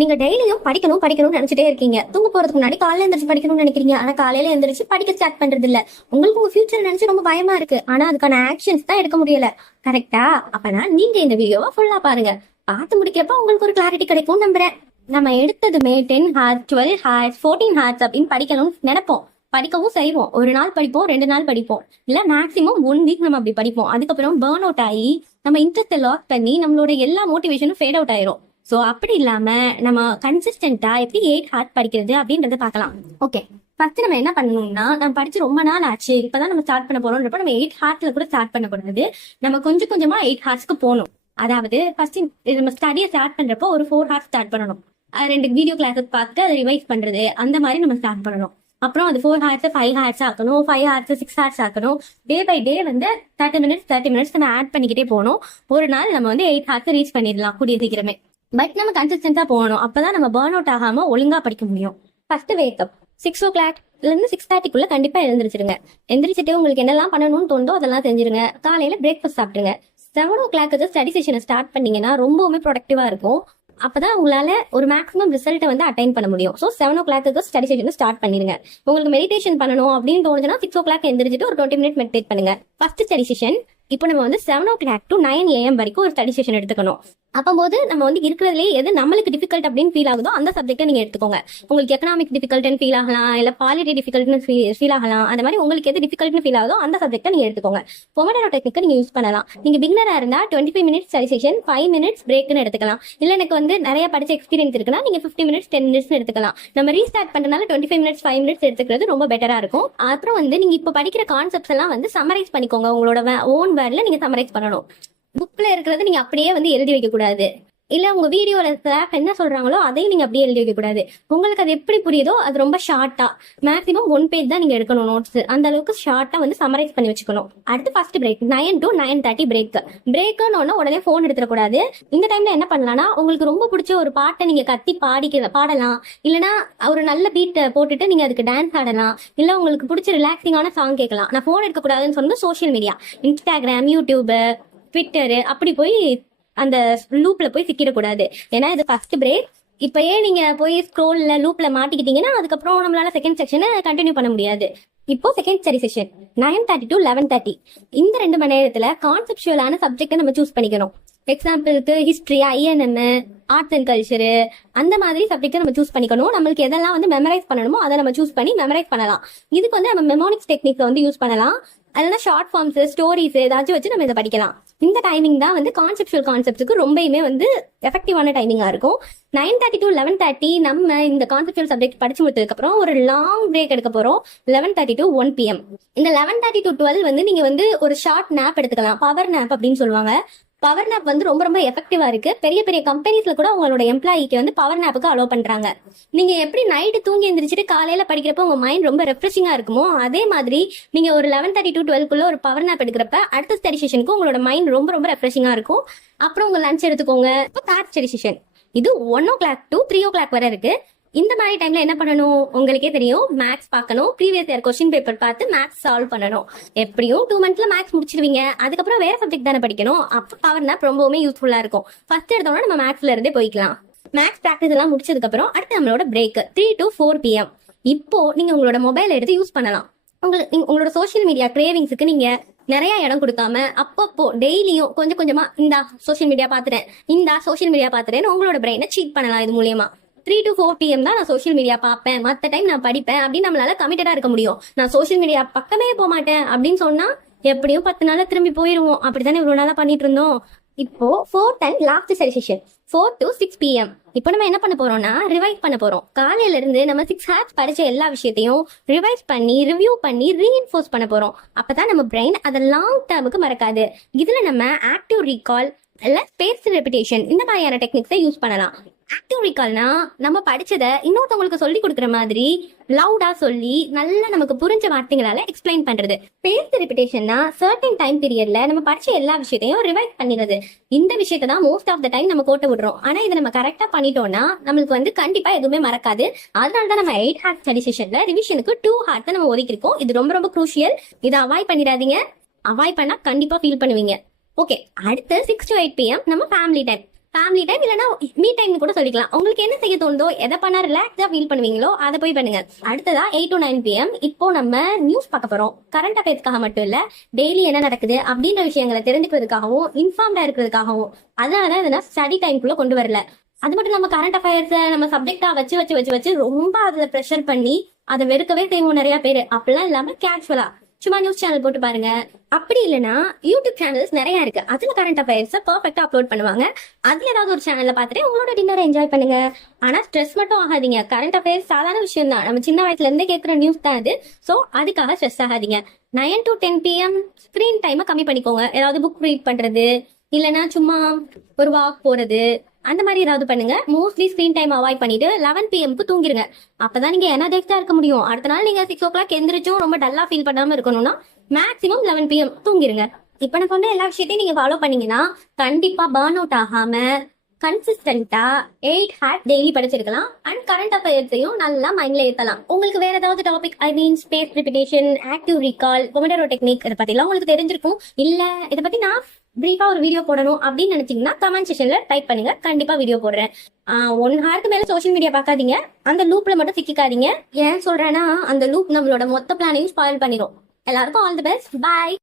நீங்க டெய்லியும் படிக்கணும் படிக்கணும்னு நினைச்சிட்டே இருக்கீங்க. தூங்க போறதுக்கு முன்னாடி காலையில எந்திரிச்சு படிக்கணும்னு நினைக்கிறீங்க. ஆனா காலையில எந்திரிச்சு படிக்க ஸ்டார்ட் பண்றது இல்ல உங்களுக்கு உங்க ஃபியூச்சர் நினைச்சு ரொம்ப பயமா இருக்கு. ஆனா அதுக்கான ஆக்ஷன்ஸ் தான் எடுக்க முடியல. கரெக்டா அப்பனா நீங்க இந்த வீடியோவை ஃபுல்லா பாருங்க. பார்த்து முடிக்கிறப்ப உங்களுக்கு ஒரு கிளாரிட்டி கிடைக்கும் நம்புறேன். நம்ம எடுத்ததுமே ten hours twelve hours fourteen hours அப்படின்னு படிக்கணும்னு நினைப்போம். படிக்கவும் செய்வோம். ஒரு நாள் படிப்போம் ரெண்டு நாள் படிப்போம். இல்ல மேக்ஸிமம் ஒன் வீக் நம்ம அப்படி படிப்போம். அதுக்கப்புறம் பேர்ன் அவுட் ஆகி நம்ம இன்ட்ரெஸ்ட்டை லாக் பண்ணி நம்மளோட எல்லா மோட்டிவேஷனும் ஃபேட் அவுட் ஆயிரும். ஸோ அப்படி இல்லாம நம்ம கன்சிஸ்டன்டா எப்படி எயிட் ஹார்ட் படிக்கிறது அப்படின்றத பார்க்கலாம். ஓகே ஃபர்ஸ்ட் நம்ம என்ன பண்ணணும்னா நம்ம படிச்சு ரொம்ப நாள் ஆச்சு இப்பதான் நம்ம ஸ்டார்ட் பண்ண போறோம்ன்றப்ப நம்ம எயிட் ஹார்ட்ல கூட ஸ்டார்ட் பண்ணக்கூடாது. நம்ம கொஞ்சம் கொஞ்சமா எயிட் ஹார்ட்ஸ்க்கு போகணும். அதாவது ஃபர்ஸ்ட் நம்ம ஸ்டடியை ஸ்டார்ட் பண்றப்போ ஒரு ஃபோர் ஹார்ஸ் ஸ்டார்ட் பண்ணணும். ரெண்டு வீடியோ கிளாஸஸ் பார்த்துட்டு அதை ரிவைஸ் பண்றது அந்த மாதிரி நம்ம ஸ்டார்ட் பண்ணணும். அப்புறம் அது ஃபோர் ஹார்ஸ் ஃபைவ் ஹார்ஸ் ஆக்கணும் ஃபைவ் ஹார்ஸ் சிக்ஸ் ஹார்ஸ் ஆக்கணும். டே பை டே வந்து தேர்ட்டி மினிட்ஸ் தேர்ட்டி மினிட்ஸ் நம்ம ஆட் பண்ணிக்கிட்டே போகணும். ஒரு நாள் நம்ம வந்து எயிட் ஹார்ஸ் ரீச் பண்ணிடலாம் கூடிய சீக்கிரமே. பட் நம்ம கன்சிஸ்டன்டா போகணும். அப்பதான் நம்ம பேர்ன் அவுட் ஆகாம ஒழுங்கா படிக்க முடியும். First wake up six o'clock இருந்து சிக்ஸ் தேர்ட்டிக்குள்ள கண்டிப்பா எழுந்திரிச்சிருங்க. எந்திரிச்சிட்டு உங்களுக்கு என்னெல்லாம் பண்ணணும்னு தோணுதோ அதெல்லாம் செஞ்சிருங்க. காலையில பிரேக்ஃபாஸ்ட் சாப்பிடுங்க. செவன் ஓ கிளாக்கு ஸ்டடி செஷனை ஸ்டார்ட் பண்ணீங்கன்னா ரொம்பவுமே ப்ரொடக்டிவா இருக்கும். அப்பதான் உங்களால ஒரு மேக்ஸிமம் ரிசல்ட்டை வந்து அட்டைன் பண்ண முடியும். So seven o'clock study session start பண்ணிருங்க. உங்களுக்கு மெடிடேஷன் பண்ணணும் அப்படின்னு தோணுச்சுன்னா சிக்ஸ் ஓ கிளாக் எந்திரிச்சிட்டு ஒரு டுவெண்ட்டி மினிட் மெடிடேட் பண்ணுங்க. ஃபர்ஸ்ட் ஸ்டடி செஷன் இப்போ நம்ம வந்து seven o'clock to nine AM வரைக்கும் ஒரு ஸ்டடி செஷன் எடுத்துக்கணும். அப்போது நம்ம வந்து இருக்கிறதுலே எது நம்மளுக்கு டிஃபிகல்ட் அப்படின்னு ஃபீல் ஆகுதோ அந்த சப்ஜெக்ட்டை நீங்கள் எடுத்துக்கோங்க. உங்களுக்கு எக்கனாமிக் டிஃபிகல்ட்னு ஃபீல் ஆகலாம் இல்லை பாலிட்டி டிஃபிகல்ட்னு ஃபீல் ஆகலாம். அந்த மாதிரி உங்களுக்கு எது டிஃபிகல்ட்னு ஃபீல் ஆகுதோ அந்த சப்ஜெக்ட்டை நீங்கள் எடுத்துக்கோங்க. பொமடரோ டெக்னிக்கை நீங்கள் யூஸ் பண்ணலாம். நீங்கள் பிகினராக இருந்தால் twenty five minutes study session five minutes பிரேக்னு எடுத்துக்கலாம். இல்லை எனக்கு வந்து நிறைய படிச்ச எக்ஸ்பீரியன்ஸ் இருக்குன்னா நீங்கள் ஃபிஃப்டி மினிட்ஸ் டென் மினிட்ஸ் எடுத்துக்கலாம். நம்ம ரீஸ்டார்ட் பண்ணுறதுனால twenty five minutes five minutes எடுத்துக்கிறது ரொம்ப பெட்டராக இருக்கும். அப்புறம் வந்து நீங்கள் இப்போ படிக்கிற கான்செப்ட்ஸ் எல்லாம் வந்து சமரைஸ் பண்ணிக்கோங்க உங்களோட ஓன் வேர்ட்ல நீங்க சமரைஸ் பண்ணணும். புக்ல இருக்கிறத நீங்க அப்படியே வந்து எழுதி வைக்க கூடாது இல்ல உங்க வீடியோல ஸ்டாஃப் என்ன சொல்றாங்களோ அதையும் நீங்க அப்படியே எழுதி வைக்க கூடாது உங்களுக்கு அது எப்படி புரியுதோ அது ரொம்ப ஷார்ட்டா மேக்ஸிமம் ஒன் பேஜ் தான் நீங்க எடுக்கணும் நோட்ஸ் அந்த அளவுக்கு ஷார்ட்டா வந்து சமரைஸ் பண்ணி வச்சுக்கணும். அடுத்து first break nine to nine thirty break பிரேக்குன்னு உடனே ஃபோன் எடுத்துடக்கூடாது. இந்த டைம்ல என்ன பண்ணலாம்னா உங்களுக்கு ரொம்ப பிடிச்ச ஒரு பாட்டை நீங்க கத்தி பாடிக்க பாடலாம். இல்லைன்னா ஒரு நல்ல பீட்டை போட்டுட்டு நீங்க அதுக்கு டான்ஸ் ஆடலாம். இல்ல உங்களுக்கு பிடிச்ச ரிலாக்ஸிங்கான சாங் கேட்கலாம். நான் ஃபோன் எடுக்கக்கூடாதுன்னு சொன்னது social media Instagram YouTube Twitter அப்படி போய் அந்த லூப்ல போய் சிக்கிடக்கூடாது. ஏன்னா இது ஃபர்ஸ்ட் பிரேக் இப்போ ஏன் நீங்க போய் ஸ்க்ரோல்ல லூப்ல மாட்டிக்கிட்டீங்கன்னா அதுக்கப்புறம் நம்மளால செகண்ட் செக்ஷனை கண்டினியூ பண்ண முடியாது. இப்போ செகண்ட் சரி session nine thirty to eleven thirty இந்த ரெண்டு மணி நேரத்துல கான்செப்டுவலான சப்ஜெக்டை நம்ம சூஸ் பண்ணிக்கணும். எக்ஸாம்பிளுக்கு history INM arts and culture அந்த மாதிரி சப்ஜெக்டை நம்ம சூஸ் பண்ணிக்கணும். நம்மளுக்கு எதெல்லாம் வந்து மெமரைஸ் பண்ணணுமோ அதை நம்ம சூஸ் பண்ணி மெமரைஸ் பண்ணலாம். இதுக்கு வந்து நம்ம மெமோனிக்ஸ் டெக்னிக்ஸை வந்து யூஸ் பண்ணலாம். அதனால ஷார்ட் ஃபார்ம்ஸ் ஸ்டோரிஸ் ஏதாச்சும் வச்சு நம்ம இதை படிக்கலாம். இந்த டைமிங் தான் வந்து கான்செப்டுவல் கான்செப்டுக்கு ரொம்பவுமே வந்து எஃபெக்டிவான டைமிங்கா இருக்கும். Nine thirty to eleven thirty நம்ம இந்த கான்செப்டுவல் சப்ஜெக்ட் படிச்சு முடித்ததுக்கப்புறம் ஒரு லாங் பிரேக் எடுக்க போறோம். Eleven thirty to one PM இந்த லெவன் தேர்ட்டி டு டுவெல் வந்து நீங்க வந்து ஒரு ஷார்ட் நேப் எடுத்துக்கலாம். பவர் நேப் அப்படின்னு சொல்லுவாங்க. பவர் நாப் வந்து ரொம்ப ரொம்ப எஃபெக்டிவா இருக்கு. பெரிய பெரிய கம்பெனிஸ்ல கூட உங்களோட எம்ப்ளாயிக்கு வந்து பவர் நாப்புக்கு அலோவ் பண்றாங்க. நீங்க எப்படி நைட்டு தூங்கி எந்திரிச்சிட்டு காலையில படிக்கிறப்ப உங்க மைண்ட் ரொம்ப ரெஃப்ரெஷிங்கா இருக்குமோ அதே மாதிரி நீங்க ஒரு லெவன் தேர்ட்டி டு டுவெல்க்குள்ள ஒரு பவர் நாப் எடுக்கிறப்ப அடுத்த ஸ்டடி செஷனுக்கு உங்களோட மைண்ட் ரொம்ப ரொம்ப ரெஃப்ரெஷிங்கா இருக்கும். அப்புறம் உங்க லஞ்ச் எடுத்துக்கோங்க. இப்போ தேர்ட் ஸ்டடி செஷன் இது one o'clock to three o'clock வரை இருக்கு. இந்த மாதிரி டைம்ல என்ன பண்ணணும்? உங்களுக்கே தெரியும். மேக்ஸ் பார்க்கணும். ப்ரீவியஸ் இயர் கொஸ்டின் பேப்பர் பார்த்து மேக்ஸ் சால்வ் பண்ணணும். எப்படியும் டூ மந்த்ஸ்ல மேக்ஸ் முடிச்சிருவீங்க. அதுக்கப்புறம் வேற சப்ஜெக்ட் தானே படிக்கணும். அப்போ பவர் நேப் ரொம்பவுமே யூஸ்ஃபுல்லா இருக்கும். ஃபர்ஸ்ட் எடுத்தோம்னா நம்ம மேக்ஸ்ல இருந்தே போய்க்கலாம். மேக்ஸ் ப்ராக்டிஸ் எல்லாம் முடிச்சதுக்கு அப்புறம் அடுத்து நம்மளோட break three to four PM இப்போ நீங்க உங்களோட மொபைல் எடுத்து யூஸ் பண்ணலாம். உங்களுக்கு உங்களோட சோஷியல் மீடியா கிரேவிங்ஸுக்கு நீங்க நிறைய இடம் கொடுக்காம அப்பப்போ டெய்லியும் கொஞ்சம் கொஞ்சமா இந்தா சோஷியல் மீடியா பாத்துறேன் இந்தா சோஷியல் மீடியா பாத்துறேன் உங்களோட பிரெயினை சீட் பண்ணலாம் இது மூலியமா. த்ரீ டு ஃபோர் பிஎம் தான் நான் சோஷியல் மீடியா பார்ப்பேன். மற்ற டைம் நான் படிப்பேன். அப்படின்னு நம்மளால கமிட்டடா இருக்க முடியும். நான் சோஷியல் மீடியா பக்கமே போக மாட்டேன். அப்படின்னு சொன்னா எப்படியும் பத்து நாள்ல திரும்பி போயிருவோம். அப்படித்தானே இவ்வளவு நாளா பண்ணிட்டு இருந்தோம். இப்போ four ten last session four to six PM இப்போ நம்ம என்ன பண்ண போறோம்னா ரிவைஸ் பண்ண போறோம். காலையில இருந்து நம்ம சிக்ஸ் ஹார்ஸ் படிச்ச எல்லா விஷயத்தையும் ரிவைஸ் பண்ணி ரிவ்யூ பண்ணி ரீஎன்ஃபோர்ஸ் பண்ண போறோம். அப்பதான் நம்ம பிரெயின் அதை லாங் டேர்முக்கு மறக்காது. இதுல நம்ம ஆக்டிவ் ரீகால் இல்லை ஸ்பேஸ் ரெபிடேஷன் இந்த மாதிரியான டெக்னிக்ஸை யூஸ் பண்ணலாம். ஆக்டிவ் ரீகால்னா நம்ம படிச்சதை இன்னொருத்தவங்களுக்கு சொல்லி கொடுக்குற மாதிரி லவுடா சொல்லி நல்லா நமக்கு புரிஞ்ச வார்த்தைகளால எக்ஸ்பிளைன் பண்றது. பேஸ்ட் ரிப்பிட்டேஷன்னா சர்டன் டைம் பீரியட்ல நம்ம படிச்ச எல்லா விஷயத்தையும் ரிவைஸ் பண்ணிடுறது. இந்த விஷயத்தை தான் மோஸ்ட் ஆஃப் த டைம் நம்ம கோட்டை விடுறோம். ஆனா இதை நம்ம கரெக்டா பண்ணிட்டோம்னா நம்மளுக்கு வந்து கண்டிப்பா எதுவுமே மறக்காது. அதனால தான் நம்ம எயிட் ஹார்ட் ஸ்டடி செஷன்ல ரிவிஷனுக்கு டூ ஹார்ட் நம்ம ஒதுக்கிருக்கோம் இது ரொம்ப ரொம்ப குரூஷியல் இதை அவாய்ட் பண்ணிடாதீங்க. அவாய்ட் பண்ணா கண்டிப்பா ஃபீல் பண்ணுவீங்க. ஓகே அடுத்து சிக்ஸ் டு எயிட் பிஎம் நம்ம ஃபேமிலி டைம் ஃபேமிலி டைம் இல்லைன்னா மீ டைம் கூட சொல்லிக்கலாம். உங்களுக்கு என்ன செய்ய தோணுதோ எதை பண்ணா ரிலாக்ஸா ஃபீல் பண்ணுவீங்களோ அதை போய் பண்ணுங்க. அடுத்ததா எயிட் டு நைன் பிஎம் இப்போ நம்ம நியூஸ் பார்க்க போறோம். கரண்ட் அஃபேர்ஸ்க்காக மட்டும் இல்ல டெய்லி என்ன நடக்குது அப்படின்ற விஷயங்களை தெரிஞ்சுக்கிறதுக்காகவும் இன்ஃபார்ம்டா இருக்கிறதுக்காகவும் அதனால தான் இதை ஸ்டடி டைம்குள்ள கொண்டு வரல. அது மட்டும் நம்ம கரண்ட் அஃபேர்ஸை நம்ம சப்ஜெக்டா வச்சு வச்சு வச்சு வச்சு ரொம்ப அதுல ப்ரெஷர் பண்ணி அதை வெறுக்கவே செய்வோம் நிறைய பேர். அப்படிலாம் இல்லாம கேஷுவலா சும்மா நியூஸ் சேனல் போட்டு பாருங்க. அப்படி இல்லைன்னா யூடியூப் சேனல்ஸ் நிறைய இருக்கு. அதுல கரண்ட் அஃபேர்ஸ் பர்ஃபெக்டா அப்லோட் பண்ணுவாங்க. அதுல ஏதாவது ஒரு சேனல்ல பார்த்துட்டு உங்களோட டின்னரை என்ஜாய் பண்ணுங்க. ஆனா ஸ்ட்ரெஸ் மட்டும் ஆகாதீங்க. கரண்ட் அஃபேர்ஸ் சாதாரண விஷயம் தான். நம்ம சின்ன வயசுல இருந்தே கேட்குற நியூஸ் தான் அது. ஸோ அதுக்காக ஸ்ட்ரெஸ் ஆகாதீங்க. Nine to ten PM screen டைமை கம்மி பண்ணிக்கோங்க. ஏதாவது புக் ரீட் பண்றது இல்லைன்னா சும்மா ஒரு வாக் போறது அந்த மாதிரி ஏதாவது பண்ணுங்க. மோஸ்ட்லி ஸ்க்ரீன் டைம் அவாய்ட் பண்ணிட்டு லெவன் பிஎம்க்கு தூங்கிருங்க. அப்பதான் நீங்க எனர்ஜெக்டா இருக்க முடியும். அடுத்த நாள் நீங்க சிக்ஸ் ஓ கிளாக் எந்திரிச்சும் ரொம்ப டல்லா ஃபீல் பண்ணாம இருக்கணும்னா மேக்ஸிமம் லெவன் பிஎம் தூங்கிருங்க. இப்ப நான் சொன்ன எல்லா விஷயத்தையும் நீங்க ஃபாலோ பண்ணீங்கன்னா கண்டிப்பா பேர்ன் அவுட் ஆகாம கன்சிஸ்டன்டா எயிட் ஹேட் டெய்லி படிச்சிருக்கலாம். அண்ட் கரண்ட் அஃபேர்ஸையும் நல்லா மைண்ட்ல ஏத்தலாம். உங்களுக்கு வேற ஏதாவது topic I mean space repetition active recall pomodoro technique இதை பத்திலாம் உங்களுக்கு தெரிஞ்சிருக்கும். இல்ல இதை பத்தி நான் பிரீஃபா ஒரு வீடியோ போடணும் அப்படின்னு நினைச்சீங்கன்னா கமெண்ட் செஷன்ல டைப் பண்ணுங்க. கண்டிப்பா வீடியோ போடுறேன். ஒன் ஹார்க்கு மேல சோஷியல் மீடியா பார்க்காதீங்க. அந்த லூப்ல மட்டும் சிக்கிக்காதீங்க. ஏன் சொல்றேன்னா அந்த லூப் நம்மளோட மொத்த பிளானையும் ஸ்பாயில் பண்ணிடும் எல்லாருக்கும் ஆல் தி பெஸ்ட் பாய்